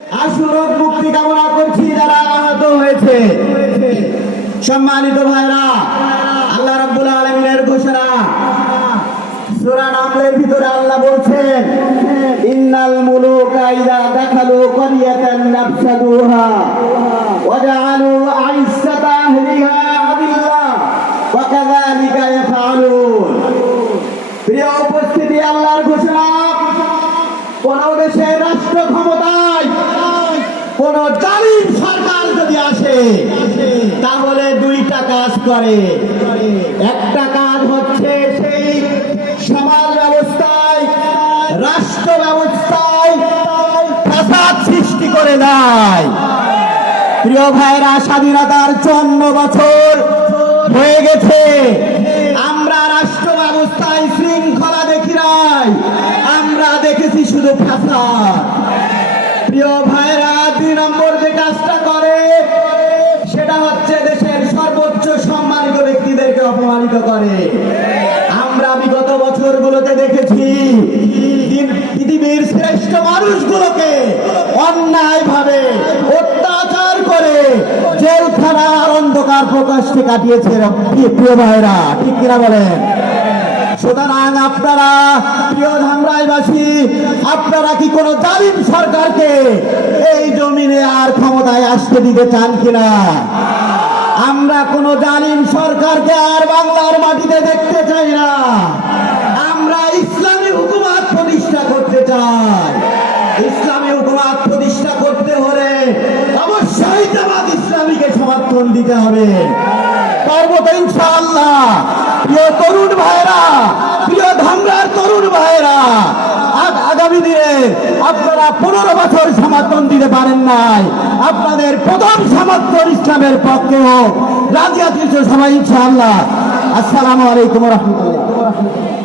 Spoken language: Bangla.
আশুরত মুক্তি কামনা করছি যারা আহত হয়েছে। সম্মানিত ভাইরা, আল্লাহ রাব্বুল আলামিনের ঘোষণা। সূরা নামলের ভিতরে আল্লাহ বলছেন, ইন্নাল মুলুকা ইযা দাখালু নাফসাদুহা ওয়া জাআলু আইসাতা আহলিহা আদিল্লা ওয়া কাযালিকা প্রিয় উপস্থিতি, আল্লাহর ঘোষণা, কোন দেশের রাষ্ট্র ক্ষমতায় কোন জালিম সরকার যদি আসে তাহলে দুইটা কাজ করে। একটা কাজ হচ্ছে সেই সমাজ ব্যবস্থায়, রাষ্ট্র ব্যবস্থায় সৃষ্টি করে দেয়। প্রিয় ভাইরা, স্বাধীনতার চন্ন বছর হয়ে গেছে। আমরা রাষ্ট্র ব্যবস্থায় শৃঙ্খলা দেখি নাই। আমরা দেখেছি শুধু ফাসাদ প্রিয় ভাইরা, দুই নম্বর যে কাজটা অপমানিত করে আমরা বিগত বছরগুলোতে দেখেছি পৃথিবীর শ্রেষ্ঠ মানুষগুলোকে অন্যায়ভাবে অত্যাচার করে জেলখানার অন্ধকার প্রকাশে কাটিয়েছে প্রিয় ভাইরা ঠিক কিনা বলেন? সুতরাং আপনারা, প্রিয় ধামরাইবাসী, আপনারা কি কোনো জালিম সরকারকে এই জমিনে আর ক্ষমতায় আসতে দিতে চান কিনা? আমরা কোনো জালিম সরকারকে আর বাংলার মাটিতে দেখতে চাই না। আমরা ইসলামী হুকুমাত প্রতিষ্ঠা করতে চাই। ইসলামী হুকুমাত প্রতিষ্ঠা করতে হলে অবশ্যই জামাত ইসলামীকে সমর্থন দিতে হবে। পারব ইনশাআল্লাহ। প্রিয় তরুণ ভাইরা প্রিয় ধামরার তরুণ ভাইরা আগ- আগামী দিনে আপনারা পনেরো বছর সমর্থন দিতে পারেন নাই। আপনাদের প্রথম সমর্থন ইসলামের পক্ষে হোক। রাজিয়া সবাই ইনশাআল্লাহ। আসসালামু আলাইকুম রহমতুল্লাহ।